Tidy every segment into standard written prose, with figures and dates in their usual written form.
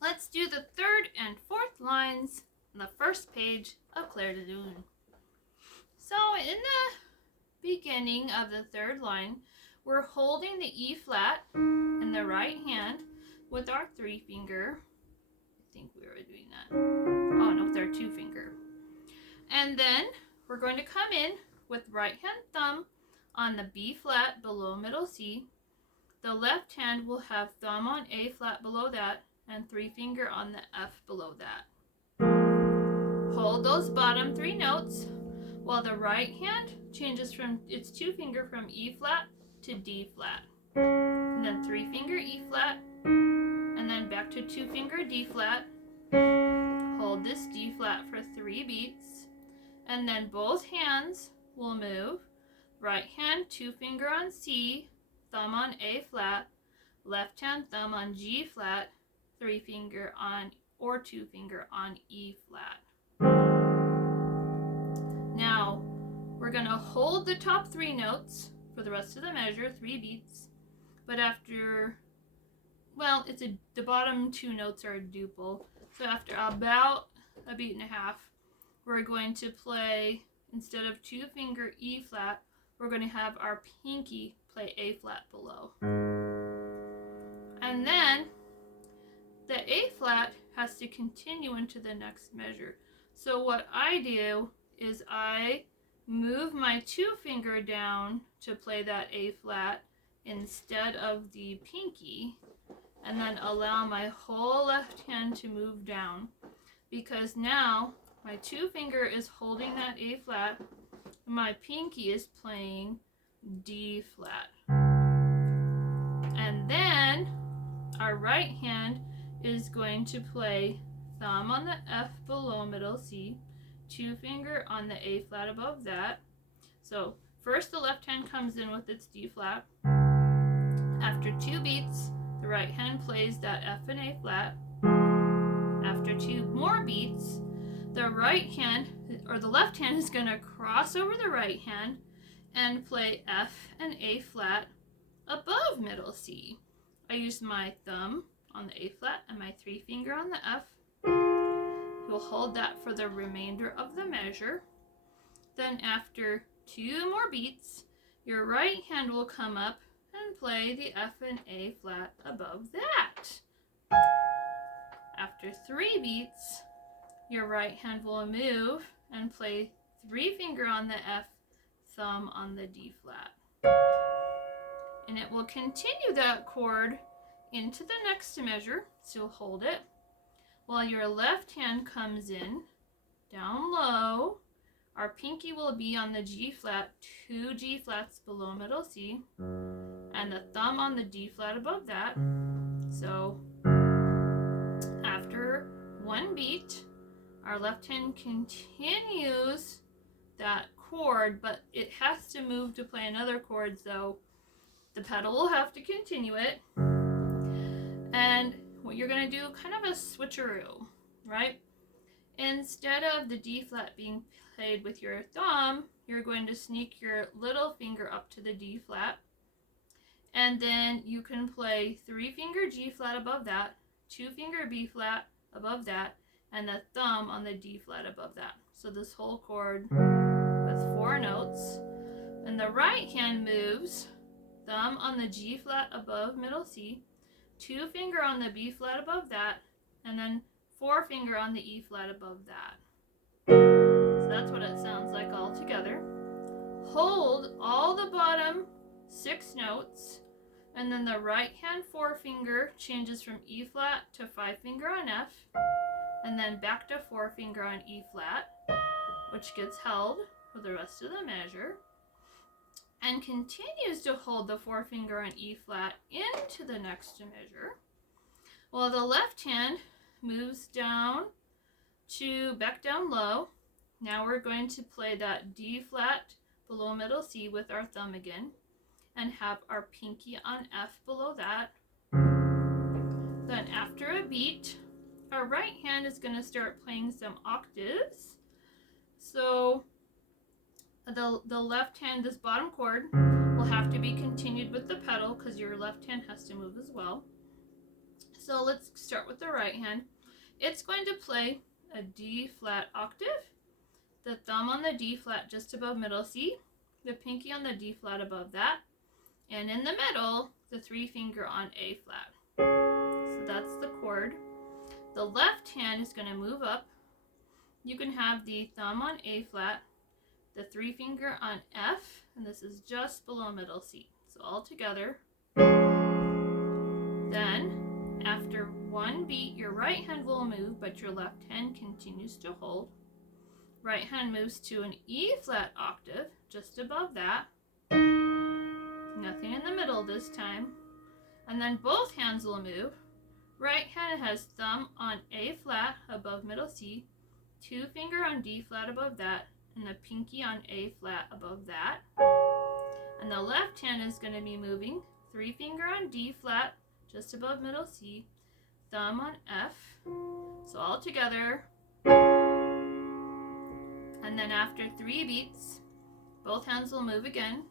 Let's do the third and fourth lines on the first page of Clair de Lune. So in the beginning of the third line, we're holding the E flat in the right hand with our 3 finger. I think we were doing that. Oh no, with our 2 finger. And then we're going to come in with right hand thumb on the B flat below middle C. The left hand will have thumb on A flat below that and 3 finger on the F below that. Hold those bottom 3 notes while the right hand changes from its 2 finger from E flat to D flat. And then 3 finger E flat and then back to 2 finger D flat. Hold this D flat for 3 beats and then both hands will move. Right hand 2 finger on C, thumb on A flat, left hand thumb on G flat, 3 finger on or 2 finger on E flat. Now we're going to hold the top 3 notes for the rest of the measure, 3 beats, but after, well, the bottom 2 notes are a duple, so after about a beat and a half, we're going to play, instead of 2 finger E flat, we're going to have our pinky play A flat below. And then the A flat has to continue into the next measure. So what I do is I move my 2 finger down to play that A flat instead of the pinky, and then allow my whole left hand to move down, because now my 2 finger is holding that A flat, and my pinky is playing D flat. And then our right hand is going to play thumb on the F below middle C, 2 finger on the A flat above that. So first the left hand comes in with its D flat. After 2 beats, the right hand plays that F and A flat. After 2 more beats, the right hand, or the left hand, is going to cross over the right hand and play F and A flat above middle C. I use my thumb on the A flat and my 3 finger on the F. We'll hold that for the remainder of the measure. Then after 2 more beats, your right hand will come up and play the F and A flat above that. After 3 beats, your right hand will move and play 3 finger on the F, thumb on the D flat. And it will continue that chord into the next measure, so hold it, while your left hand comes in, down low. Our pinky will be on the G flat, 2 G flats below middle C, and the thumb on the D flat above that. So after 1 beat, our left hand continues that chord, but it has to move to play another chord, so the pedal will have to continue it. And what you're going to do, kind of a switcheroo, right? Instead of the D flat being played with your thumb, you're going to sneak your little finger up to the D flat, and then you can play 3 finger G flat above that, 2 finger B flat above that, and the thumb on the D flat above that. So this whole chord with 4 notes. And the right hand moves thumb on the G flat above middle C, 2 finger on the B flat above that, and then 4 finger on the E flat above that. So that's what it sounds like all together. Hold all the bottom 6 notes, and then the right hand 4 finger changes from E flat to 5 finger on F, and then back to 4 finger on E flat, which gets held for the rest of the measure, and continues to hold the 4 finger on E flat into the next measure, while the left hand moves down to back down low. Now we're going to play that D flat below middle C with our thumb again, and have our pinky on F below that. Then after a beat, our right hand is going to start playing some octaves. So the left hand, this bottom chord, will have to be continued with the pedal because your left hand has to move as well. So let's start with the right hand. It's going to play a D flat octave, the thumb on the D flat just above middle C, the pinky on the D flat above that, and in the middle, the 3-finger on A flat. So that's the chord. The left hand is going to move up. You can have the thumb on A flat, the 3-finger on F, and this is just below middle C. So all together. Then, after one beat, your right hand will move, but your left hand continues to hold. Right hand moves to an E flat octave, just above that. Nothing in the middle this time. And then both hands will move. Right hand has thumb on A flat above middle C, 2-finger on D flat above that, and the pinky on A flat above that. And the left hand is going to be moving, 3-finger on D flat just above middle C, thumb on F. So all together. And then after 3 beats, both hands will move again.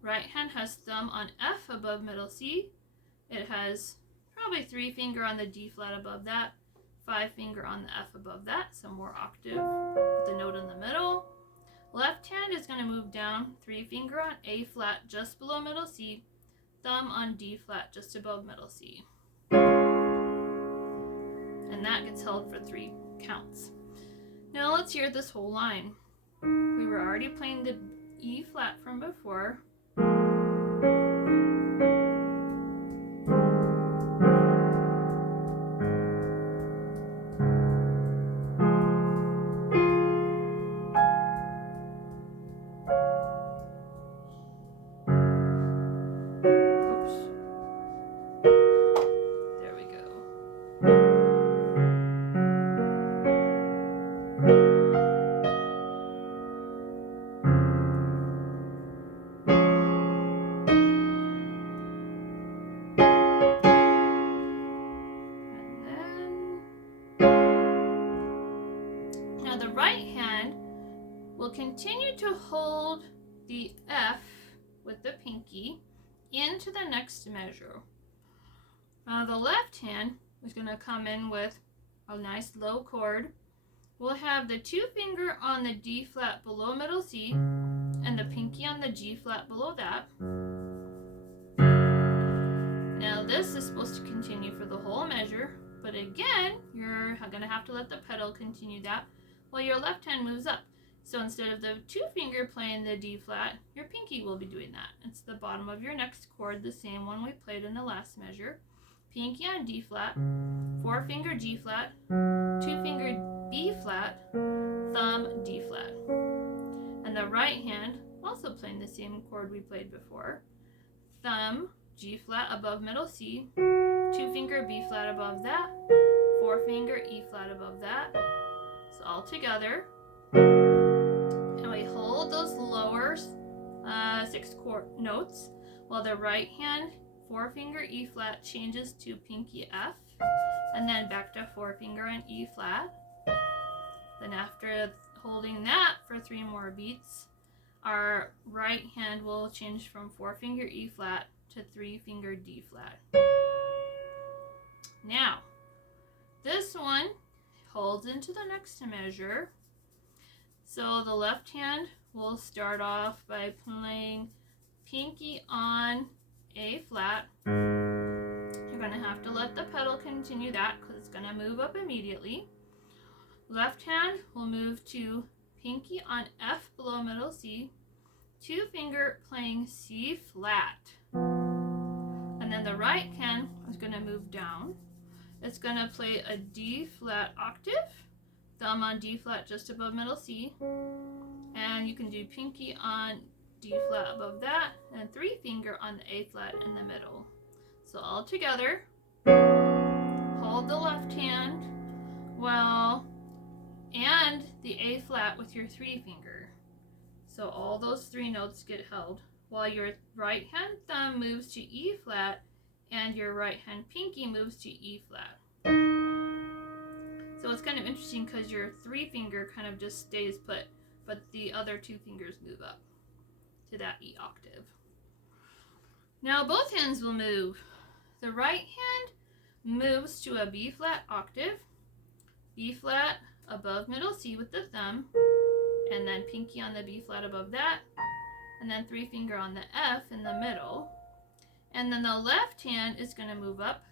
Right hand has thumb on F above middle C. It has probably 3-finger on the D flat above that, 5-finger on the F above that, some more octave with the note in the middle. Left hand is going to move down, 3-finger on A flat just below middle C, thumb on D flat just above middle C. And that gets held for 3 counts. Now let's hear this whole line. We were already playing the E flat from before. The right hand will continue to hold the F with the pinky into the next measure. The left hand is going to come in with a nice low chord. We'll have the 2-finger on the D flat below middle C and the pinky on the G flat below that. Now this is supposed to continue for the whole measure, but again, you're going to have to let the pedal continue that while your left hand moves up. So instead of the 2-finger playing the D flat, your pinky will be doing that. It's the bottom of your next chord, the same one we played in the last measure. Pinky on D flat, 4-finger G flat, 2-finger B flat, thumb D flat. And the right hand, also playing the same chord we played before. Thumb G flat above middle C, 2-finger B flat above that, 4-finger E flat above that. So all together. And we hold those lower 6 chord notes while the right hand 4-finger E flat changes to pinky F, and then back to 4-finger and E flat. Then after holding that for 3 more beats, our right hand will change from 4-finger E flat to 3-finger D flat. Now, this one holds into the next measure. So the left hand will start off by playing pinky on A flat. You're going to have to let the pedal continue that because it's going to move up immediately. Left hand will move to pinky on F below middle C, 2-finger playing C flat. And then the right hand is going to move down. It's going to play a D flat octave, thumb on D flat just above middle C, and you can do pinky on D flat above that, and 3-finger on the A flat in the middle. So all together, hold the left hand and the A flat with your 3-finger. So all those 3 notes get held while your right hand thumb moves to E flat and your right hand pinky moves to E flat. So it's kind of interesting because your 3-finger kind of just stays put, but the other 2 fingers move up to that E octave. Now both hands will move. The right hand moves to a B flat octave, B flat above middle C with the thumb, and then pinky on the B flat above that, and then 3 finger on the F in the middle. And then the left hand is going to move up.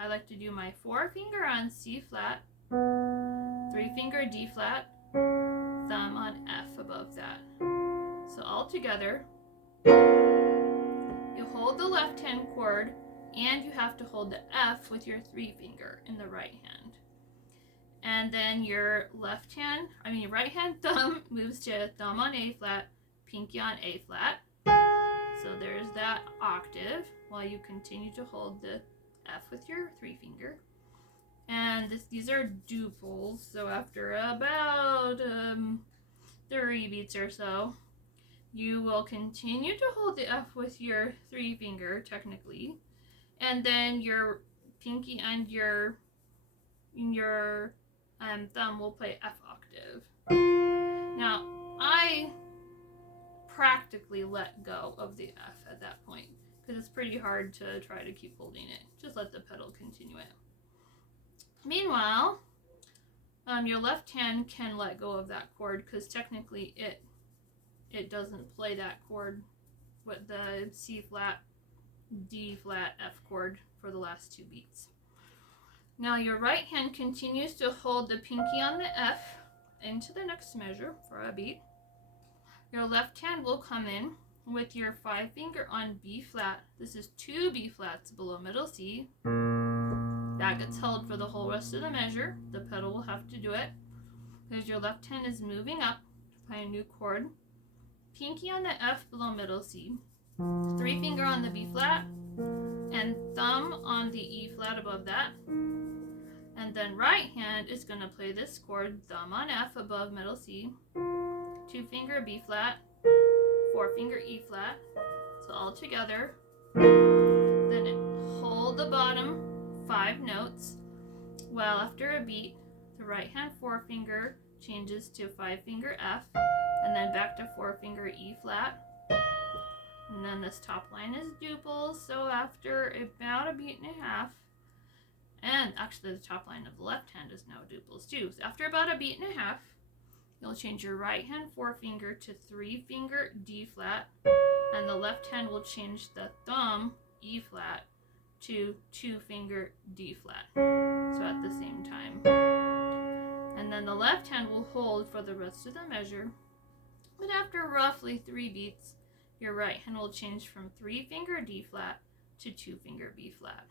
I like to do my 4 finger on C flat, 3 finger D flat, thumb on F above that. So all together, you hold the left hand chord and you have to hold the F with your 3 finger in the right hand. And then your right hand thumb moves to thumb on A flat, pinky on A flat. So there's that octave while you continue to hold the F with your 3 finger. And these are duples, so after about 3 beats or so, you will continue to hold the F with your 3 finger, technically, and then your pinky and your thumb will play F octave. Now, I practically let go of the F at that point because it's pretty hard to try to keep holding it. Just let the pedal continue it. Meanwhile, your left hand can let go of that chord because technically it doesn't play that chord with the C flat, D flat, F chord for the last 2 beats. Now your right hand continues to hold the pinky on the F into the next measure for a beat. Your left hand will come in with your 5 finger on B flat. This is 2 B flats below middle C. That gets held for the whole rest of the measure. The pedal will have to do it because your left hand is moving up to play a new chord. Pinky on the F below middle C. 3 finger on the B flat and thumb on the E flat above that. And then right hand is going to play this chord, thumb on F above middle C, 2 finger B flat, 4 finger E flat. So all together. Then hold the bottom 5 notes. Well, after a beat, the right hand 4 finger changes to 5 finger F, and then back to 4 finger E flat. And then this top line is duples, so after about a beat and a half, and actually the top line of the left hand is now duples too. So after about a beat and a half, you'll change your right hand 4 finger to 3 finger D flat, and the left hand will change the thumb E flat to 2 finger D flat. So at the same time. And then the left hand will hold for the rest of the measure. But after roughly 3 beats, your right hand will change from 3 finger D flat to 2 finger B flat.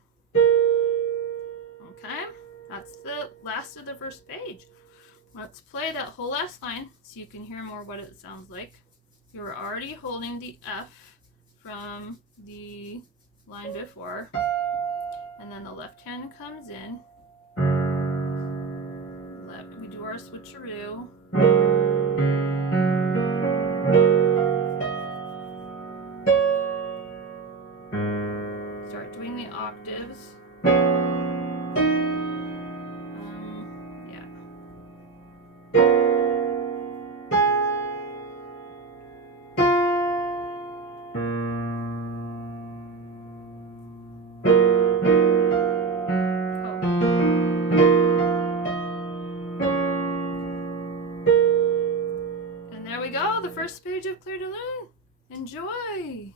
Okay, that's the last of the first page. Let's play that whole last line so you can hear more what it sounds like. You're already holding the F from the line before, and then the left hand comes in. We do our switcheroo. Start doing the octaves. And there we go, the first page of Clair de Lune. Enjoy!